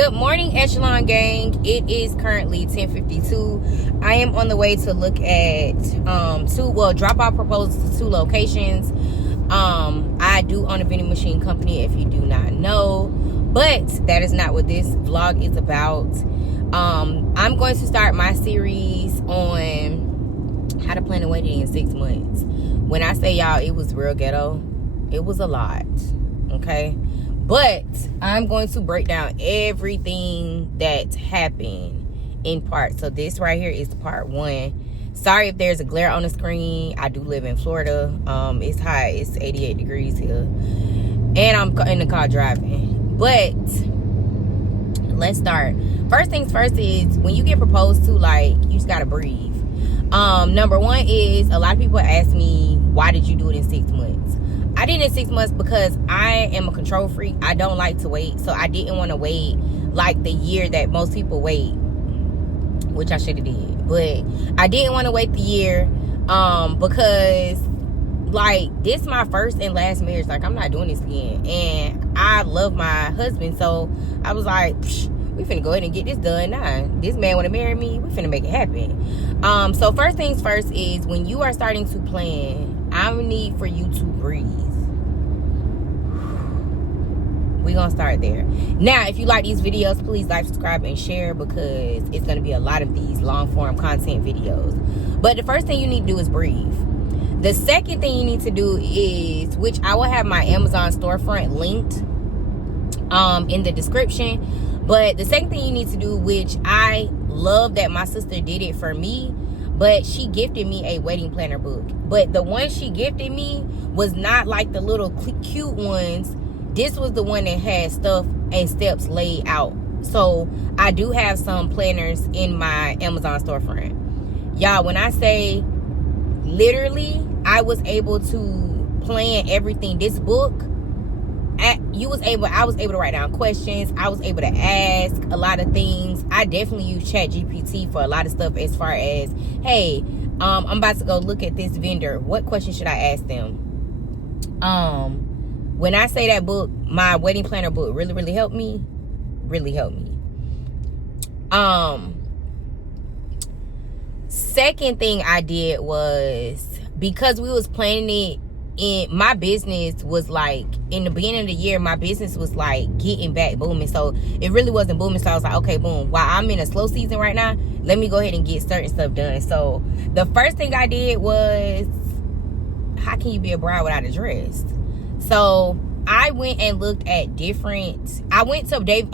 Good morning, Echelon gang. It is currently 10:52. I am on the way to look at drop off proposals to 2 locations. I do own a vending machine company, if you do not know, but that is not what this vlog is about. I'm going to start my series on how to plan a wedding in 6 months. When I say y'all, it was real ghetto. It was a lot, okay? But I'm going to break down everything that happened in parts. So this right here is part 1. Sorry if there's a glare on the screen. I do live in Florida. It's hot. It's 88 degrees here. And I'm in the car driving. But let's start. First things first is when you get proposed to, like, you just got to breathe. Number 1 is a lot of people ask me, why did you do it in 6 months? I did it in 6 months because I am a control freak. I don't like to wait. So I didn't want to wait like the year that most people wait, which I should have did. But I didn't want to wait the year because, like, this is my first and last marriage. Like, I'm not doing this again. And I love my husband. So I was like, we finna go ahead and get this done now. This man want to marry me. We finna make it happen. So first things first is when you are starting to plan, I need for you to breathe. We're gonna start there. Now, if you like these videos, please like, subscribe, and share, because it's gonna be a lot of these long form content videos. But the first thing you need to do is breathe. The second thing you need to do is, which I will have my Amazon storefront linked in the description. But the second thing you need to do, which I love that my sister did it for me, but she gifted me a wedding planner book. But the one she gifted me was not like the little cute ones. This was the one that had stuff and steps laid out. So I do have some planners in my Amazon storefront. Y'all, when I say literally, I was able to plan everything. This book, I was able to write down questions. I was able to ask a lot of things. I definitely use ChatGPT for a lot of stuff, as far as, hey, I'm about to go look at this vendor. What question should I ask them? When I say that book, my wedding planner book really, really helped me. Really helped me. Second thing I did was, because we was planning it, in my business was like, in the beginning of the year, my business was like getting back booming. So it really wasn't booming. So I was like, okay, boom, while I'm in a slow season right now, let me go ahead and get certain stuff done. So the first thing I did was, how can you be a bride without a dress? So I went and looked at different, I went to David's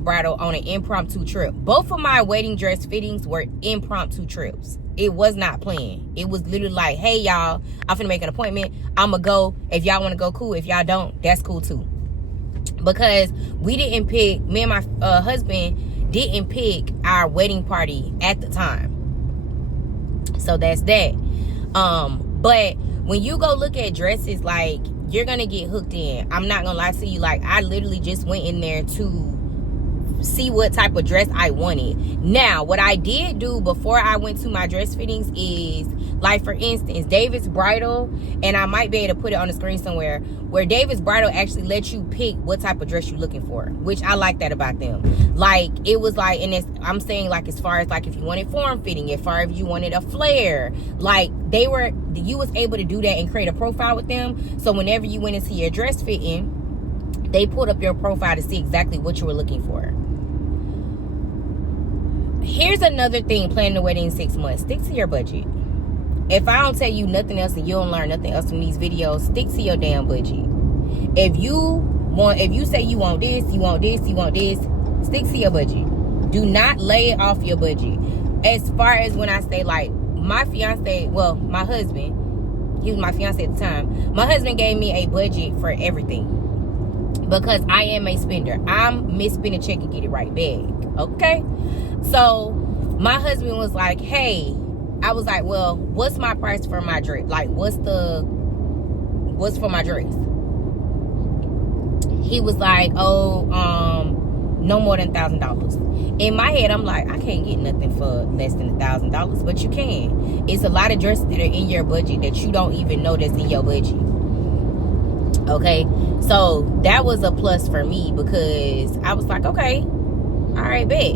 Bridal on an impromptu trip. Both of my wedding dress fittings were impromptu trips. It was not planned. It was literally like, hey, y'all, I'm finna make an appointment. I'm gonna go. If y'all want to go, cool. If y'all don't, that's cool too. Because we didn't pick, me and my husband didn't pick our wedding party at the time. So that's that. But when you go look at dresses, like, you're gonna get hooked in. I'm not gonna lie to you. Like, I literally just went in there to see what type of dress I wanted. Now, what I did do before I went to my dress fittings is, like, for instance, David's Bridal, and I might be able to put it on the screen somewhere, where David's Bridal actually lets you pick what type of dress you're looking for, which I like that about them. Like, it was like, and I'm saying, like, as far as, like, if you wanted form fitting, as far as you wanted a flare, like, you was able to do that and create a profile with them. So whenever you went into your dress fitting, they pulled up your profile to see exactly what you were looking for. Here's another thing, planning a wedding in 6 months. Stick to your budget. If I don't tell you nothing else and you don't learn nothing else from these videos, stick to your damn budget. If you say you want this, you want this, you want this, stick to your budget. Do not lay it off your budget. As far as when I say, like, my husband, he was my fiance at the time. My husband gave me a budget for everything, because I am a spender. I'm Miss Spend a Check and Get It Right bag. Okay? So my husband was like, hey, I was like, well, what's my price for my dress? Like, what's for my dress? He was like, no more than $1,000. In my head, I'm like, I can't get nothing for less than $1,000, but you can. It's a lot of dresses that are in your budget that you don't even know that's in your budget. Okay, so that was a plus for me because I was like, okay, all right, bet.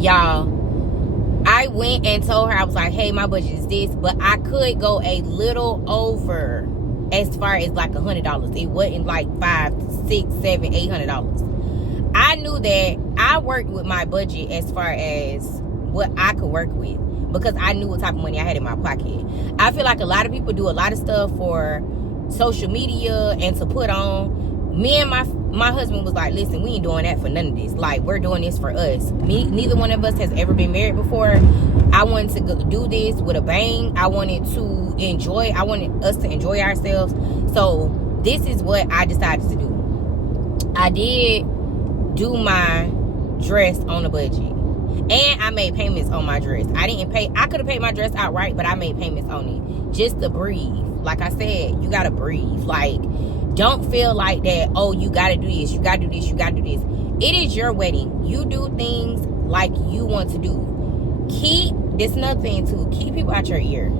Y'all, I went and told her, I was like, hey, my budget is this, but I could go a little over as far as like $100. It wasn't like $500, $600, $700, $800. I knew that I worked with my budget as far as what I could work with because I knew what type of money I had in my pocket. I feel like a lot of people do a lot of stuff for social media and to put on. Me and my husband was like, listen, we ain't doing that for none of this. Like, we're doing this for us. Neither one of us has ever been married before. I wanted to do this with a bang. I wanted us to enjoy ourselves. So this is what I decided to do. I did do my dress on a budget. And I made payments on my dress. I could have paid my dress outright, but I made payments on it. Just to breathe. Like I said, you gotta breathe. Like, don't feel like that, oh, you gotta do this, you gotta do this, you gotta do this. It is your wedding. You do things like you want to do. This another thing too, keep people out your ear.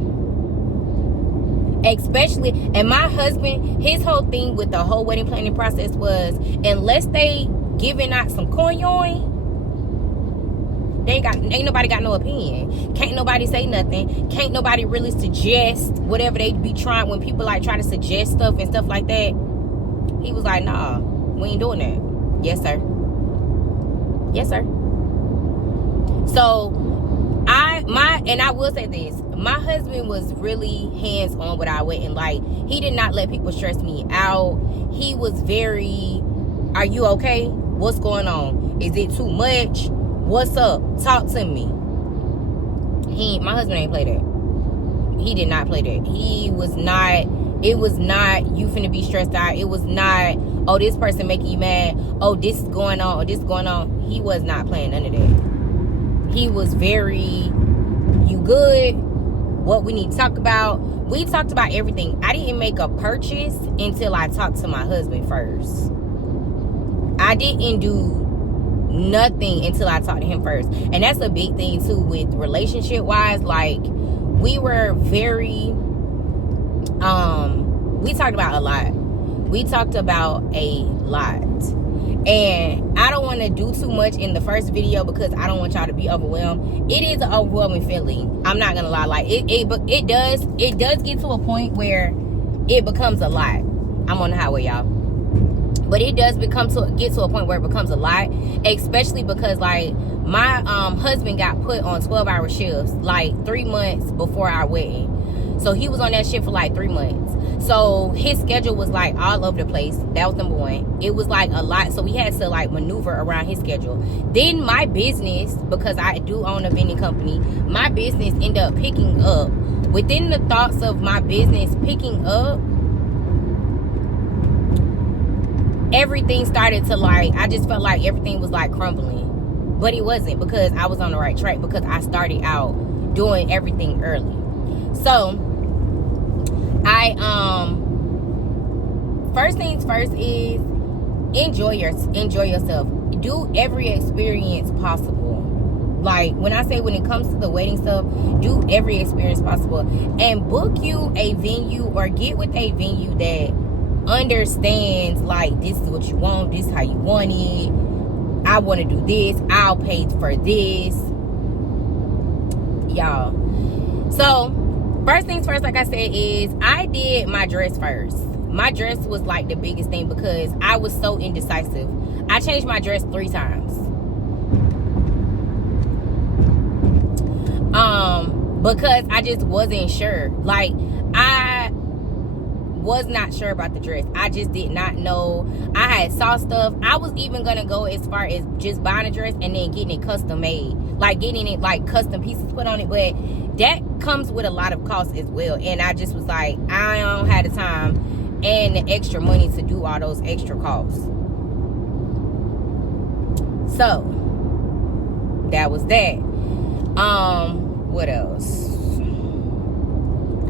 Especially, and my husband, his whole thing with the whole wedding planning process was, unless they giving out some coin, ain't nobody got no opinion. Can't nobody say nothing. Can't nobody really suggest whatever they be trying. When people like try to suggest stuff and stuff like that, he was like, nah, we ain't doing that. Yes, sir. Yes, sir. So I will say this, my husband was really hands-on with our wedding. Like, he did not let people stress me out. He was very, are you okay? What's going on? Is it too much? What's up? Talk to me. My husband ain't play that. He did not play that. It was not, you finna be stressed out. It was not, oh, this person making you mad. Oh, this is going on, or this is going on. He was not playing none of that. He was very, you good? What we need to talk about? We talked about everything. I didn't make a purchase until I talked to my husband first. I didn't do nothing until I talked to him first. And that's a big thing too with relationship wise. Like, we were very we talked about a lot. And I don't want to do too much in the first video because I don't want y'all to be overwhelmed. It is an overwhelming feeling. I'm not gonna lie. Like, it does get to a point where it becomes a lot. I'm on the highway, y'all. But it does get to a point where it becomes a lot, especially because, like, my husband got put on 12-hour shifts like 3 months before our wedding. So he was on that shift for like 3 months. So his schedule was like all over the place. That was number one. It was like a lot. So we had to like maneuver around his schedule. Then my business, because I do own a vending company, my business ended up picking up. Within the thoughts of my business picking up, everything started to, like, I just felt like everything was like crumbling. But it wasn't, because I was on the right track, because I started out doing everything early. So first things first is enjoy yourself. Do every experience possible. Like, when I say when it comes to the wedding stuff, do every experience possible, and book you a venue or get with a venue that understands, like, this is what you want, this is how you want it, I want to do this, I'll pay for this, y'all. So first things first, like I said, is I did my dress first. My dress was like the biggest thing because I was so indecisive. I changed my dress 3 times. Because I just wasn't sure. Like, I was not sure about the dress. I just did not know. I had saw stuff. I was even gonna go as far as just buying a dress and then getting it custom made, like getting it like custom pieces put on it, but that comes with a lot of cost as well. And I just was like, I don't have the time and the extra money to do all those extra costs. So that was that. What else?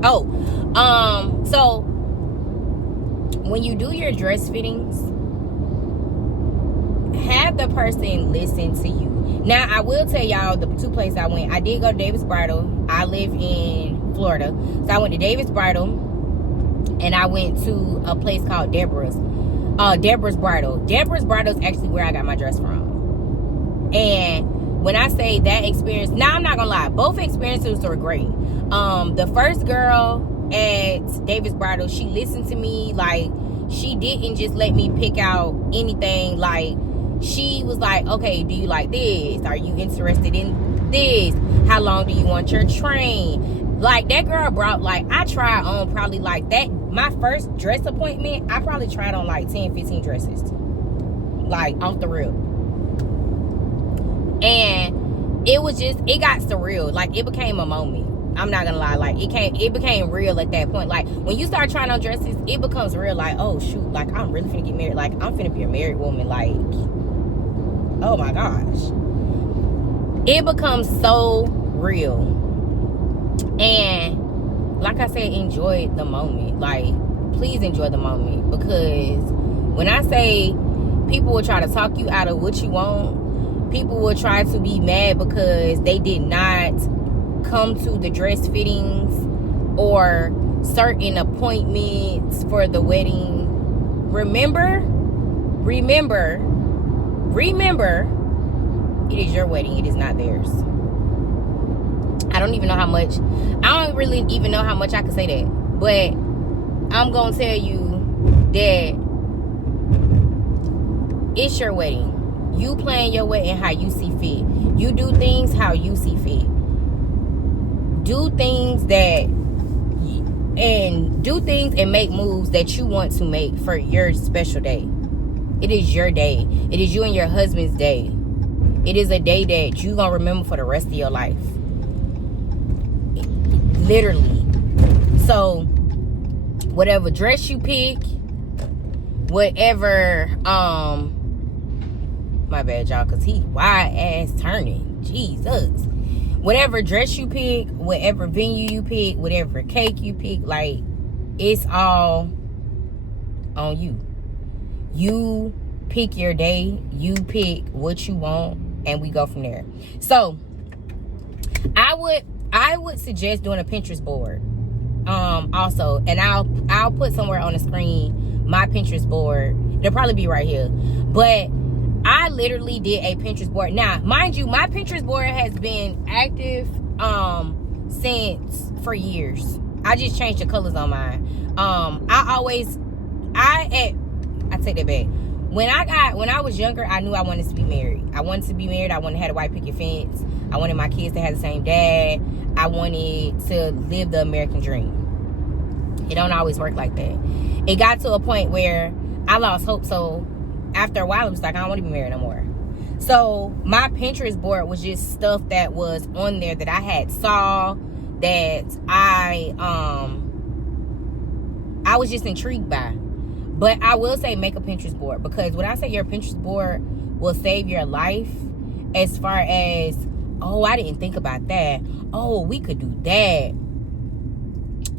So when you do your dress fittings, have the person listen to you. Now, I will tell y'all the 2 places I went. I did go to David's Bridal. I live in Florida. So I went to David's Bridal. and I went to a place called Deborah's Bridal. Deborah's Bridal is actually where I got my dress from. And when I say that experience, now I'm not gonna lie, both experiences were great. The first girl at David's Bridal, she listened to me. Like, she didn't just let me pick out anything. Like, she was like, okay, do you like this? Are you interested in this? How long do you want your train? Like, that girl brought, like, I tried on probably like that. My first dress appointment, I probably tried on like 10, 15 dresses. Like, off the real. And it was just, it got surreal. Like, it became a moment. I'm not gonna lie. Like, it became real at that point. Like, when you start trying on dresses, it becomes real. Like, oh shoot, like, I'm really finna get married. Like, I'm finna be a married woman. Like, oh my gosh. It becomes so real. And like I said, enjoy the moment. Like, please enjoy the moment. Because when I say people will try to talk you out of what you want, people will try to be mad because they did not come to the dress fittings or certain appointments for the wedding. Remember, it is your wedding. It is not theirs. I don't really even know how much I can say that. But I'm going to tell you that it's your wedding. You plan your wedding how you see fit. You do things how you see fit. Do things and make moves that you want to make for your special day. It is your day. It is you and your husband's day. It is a day that you're going to remember for the rest of your life. Literally. So, whatever dress you pick, whatever, my bad, y'all, because he wide ass turning. Jesus. Whatever dress you pick, whatever venue you pick, whatever cake you pick, like, it's all on you. You pick your day, you pick what you want, and we go from there. So, I would suggest doing a Pinterest board. Also, and I'll put somewhere on the screen my Pinterest board. It'll probably be right here. But I literally did a Pinterest board. Now, mind you, my Pinterest board has been active for years. I just changed the colors on mine. I take that back. When I was younger, I knew I wanted to be married. I wanted to have a white picket fence. I wanted my kids to have the same dad. I wanted to live the American dream. It don't always work like that. It got to a point where I lost hope. So after a while, it was like, I don't want to be married no more. So my Pinterest board was just stuff that was on there that I had saw, that I was just intrigued by. But I will say, make a Pinterest board, because when I say your Pinterest board will save your life, as far as, oh, I didn't think about that. Oh, we could do that.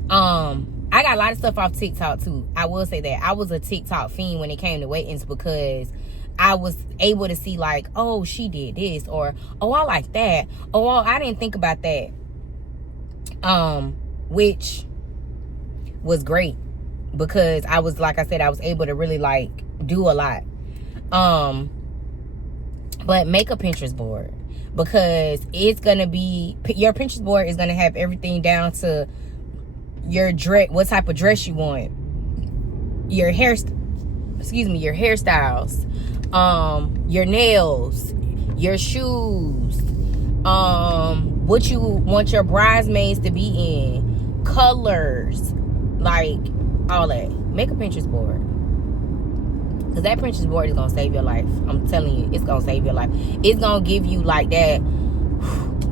I got a lot of stuff off TikTok too. I will say that. I was a TikTok fiend when it came to weddings, because I was able to see, like, oh, she did this, or, oh, I like that. Oh, I didn't think about that. Which was great, because I was, like I said, I was able to really, like, do a lot. But make a Pinterest board, because it's gonna be, your Pinterest board is gonna have everything down to your dress, what type of dress you want, your hairstyles, your nails, your shoes, what you want your bridesmaids to be in, colors, like all that. Make a Pinterest board, because that Pinterest board is gonna save your life. I'm telling you, it's gonna save your life. It's gonna give you like that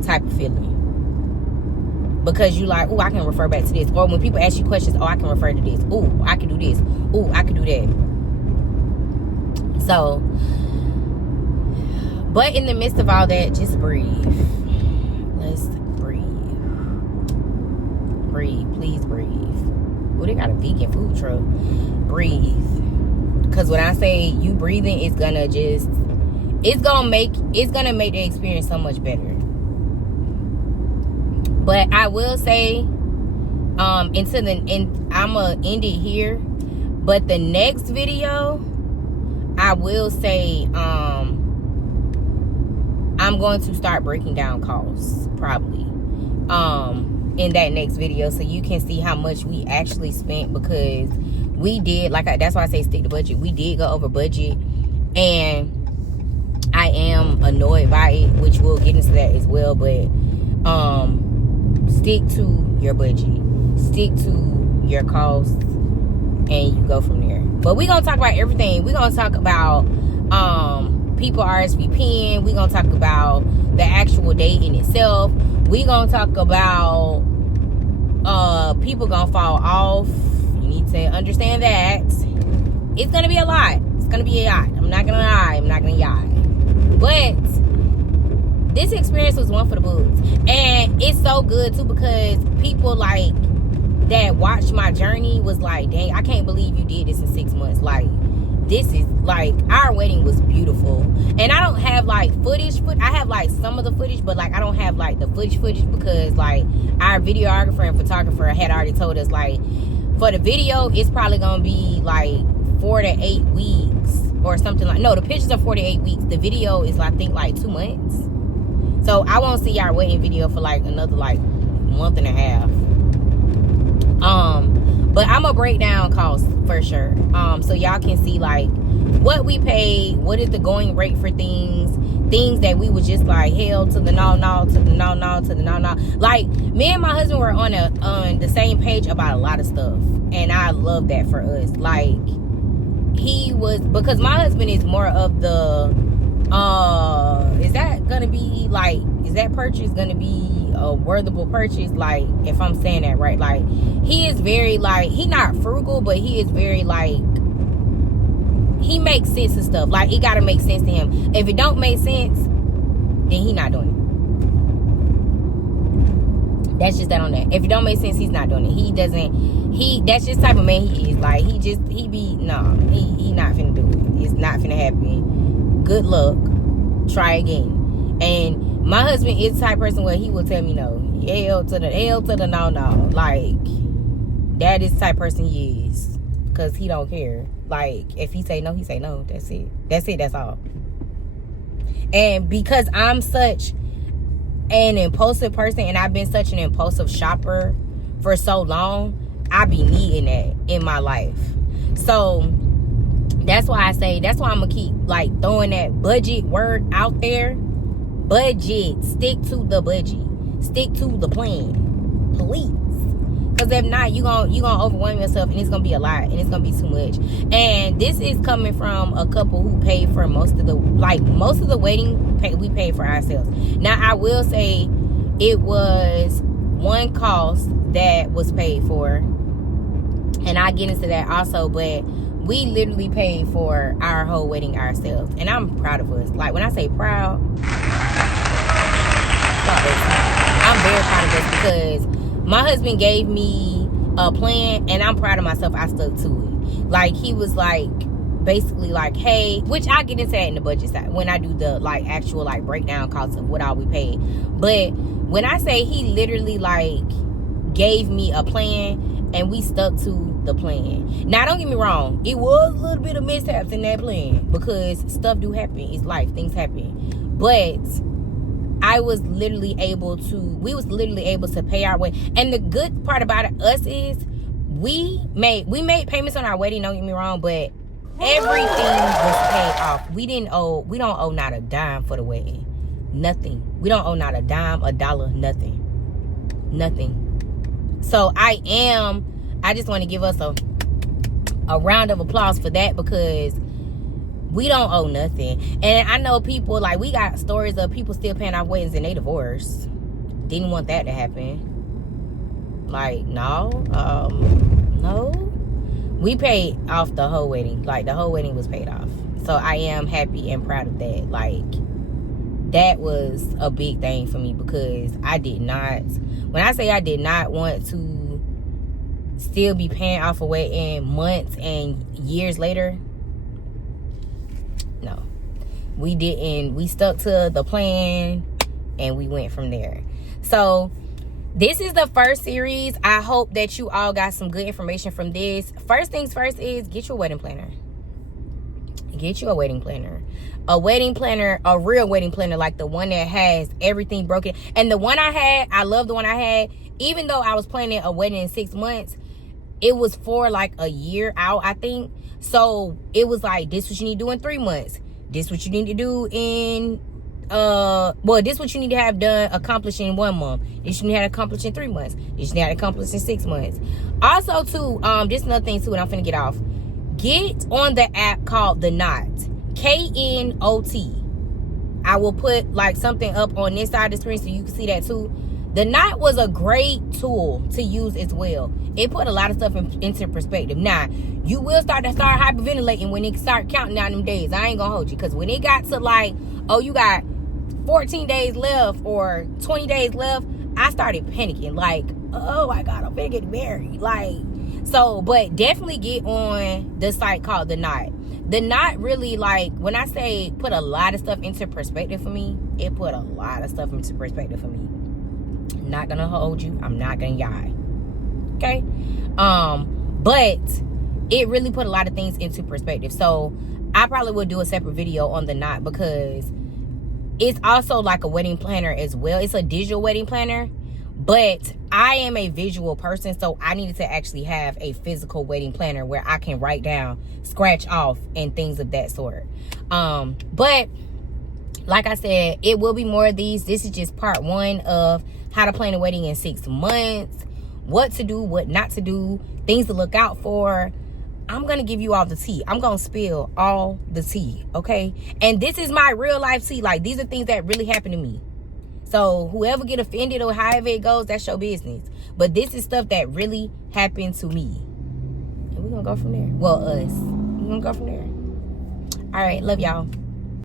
type of feeling, because you like, oh, I can refer back to this. Or when people ask you questions, oh, I can refer to this. Oh, I can do this. Oh, I can do that. So, but in the midst of all that, just breathe. Let's breathe. Breathe. Please breathe. Oh, they got a vegan food truck. Breathe. Because when I say you breathing, it's gonna make the experience so much better. But I will say, and I'ma end it here. But the next video, I will say, I'm going to start breaking down costs, probably, in that next video, so you can see how much we actually spent, because we did, that's why I say stick to budget. We did go over budget, and I am annoyed by it, which we'll get into that as well. But stick to your budget, stick to your costs, and you go from there. But we're gonna talk about everything. We're gonna talk about people RSVPing. We're gonna talk about the actual date in itself. We're gonna talk about people gonna fall off. You need to understand that it's gonna be a lot. It's gonna be a lot. I'm not gonna lie. But this experience was one for the books, and it's so good too, because people like that watched my journey was like, dang, I can't believe you did this in 6 months. Like, this is like, our wedding was beautiful. And I don't have like footage. I have like some of the footage, but like I don't have like the footage because like our videographer and photographer had already told us, like, for the video it's probably gonna be like 4 to 8 weeks or something. Like, no, the pictures are 4 to 8 weeks. The video is, I think, like 2 months. So I won't see our wedding video for like another like month and a half. But I'm gonna break down costs for sure, so y'all can see like what we paid, what is the going rate for things that we was just like, hell to the no, to the no. Like, me and my husband were on the same page about a lot of stuff, and I love that for us. Like, he was, because my husband is more of the is that purchase gonna be a worthable purchase? Like, if I'm saying that right, like, he is very like, he not frugal, but he is very like, he makes sense of stuff. Like, it gotta make sense to him. If it don't make sense, then he not doing it. That's just that on that. If it don't make sense, he's not doing it. That's just the type of man he is. Like, he not finna do it. It's not finna happen. Good luck. Try again. And my husband is the type of person where he will tell me no. Hell to the no. Like, that is the type of person he is. Because he don't care. Like, if he say no, he say no. That's it. That's all. And because I'm such an impulsive person, and I've been such an impulsive shopper for so long, I be needing that in my life. So that's why I'm gonna keep like throwing that budget word out there. Budget. Stick to the budget. Stick to the plan, please. Because if not, you gonna overwhelm yourself, and it's gonna be a lot, and it's gonna be too much. And this is coming from a couple who paid for most of the wedding. We paid for ourselves. Now, I will say it was one cost that was paid for, and I'll get into that also. But we literally paid for our whole wedding ourselves, and I'm proud of us. Like, when I say proud, I'm very proud of us, because my husband gave me a plan, and I'm proud of myself. I stuck to it. Like, he was like, basically like, hey, which I'll get into that in the budget side when I do the like actual like breakdown costs of what all we paid. But when I say he literally like gave me a plan, and we stuck to the plan. Now, don't get me wrong, it was a little bit of mishaps in that plan, because stuff do happen. It's life. Things happen. But we was literally able to pay our way. And the good part about us is we made payments on our wedding, don't get me wrong, but everything was paid off. We don't owe not a dime for the wedding. Nothing. We don't owe not a dime, a dollar, nothing. So I just want to give us a round of applause for that, because we don't owe nothing. And I know people, like, we got stories of people still paying off weddings and they divorced. Didn't want that to happen. Like, no. We paid off the whole wedding. Like, the whole wedding was paid off. So I am happy and proud of that. Like, that was a big thing for me, because I did not want to still be paying off a wedding months and years later. No, we didn't. We stuck to the plan, and we went from there. So This is the first series. I hope that you all got some good information from this. First things first is get you a wedding planner. Get you a wedding planner. A wedding planner, a real wedding planner, like the one that has everything broken. And the one I had, I love the one I had. Even though I was planning a wedding in 6 months, it was for like a year out, I think. So it was like, this what you need to do in 3 months. This what you need to do in this what you need to have done, accomplished in 1 month. This you need to have accomplished in 3 months. This you need to have accomplished in 6 months. Also too, this is another thing too, and I'm finna get off. Get on the app called The Knot. KNOT. I will put like something up on this side of the screen so you can see that too. The Knot was a great tool to use as well. It put a lot of stuff into perspective. Now, you will start hyperventilating when it start counting down them days. I ain't gonna hold you, because when it got to like, oh, you got 14 days left or 20 days left, I started panicking. Like, oh my God, I'm gonna get married. Like, so, but definitely get on the site called The Knot. The Knot really, like, when I say put a lot of stuff into perspective for me, it put a lot of stuff into perspective for me. I'm not gonna hold you. I'm not gonna lie. Okay? But it really put a lot of things into perspective. So I probably will do a separate video on The Knot, because it's also like a wedding planner as well. It's a digital wedding planner, but I am a visual person, so I needed to actually have a physical wedding planner where I can write down, scratch off, and things of that sort. But like I said, it will be more of these. This is just part 1 of how to plan a wedding in 6 months, what to do, what not to do, things to look out for. I'm going to give you all the tea. I'm going to spill all the tea, okay? And this is my real life tea. Like, these are things that really happen to me. So whoever get offended or however it goes, that's your business. But this is stuff that really happened to me. And we're going to go from there. Well, us. We're going to go from there. All right. Love y'all.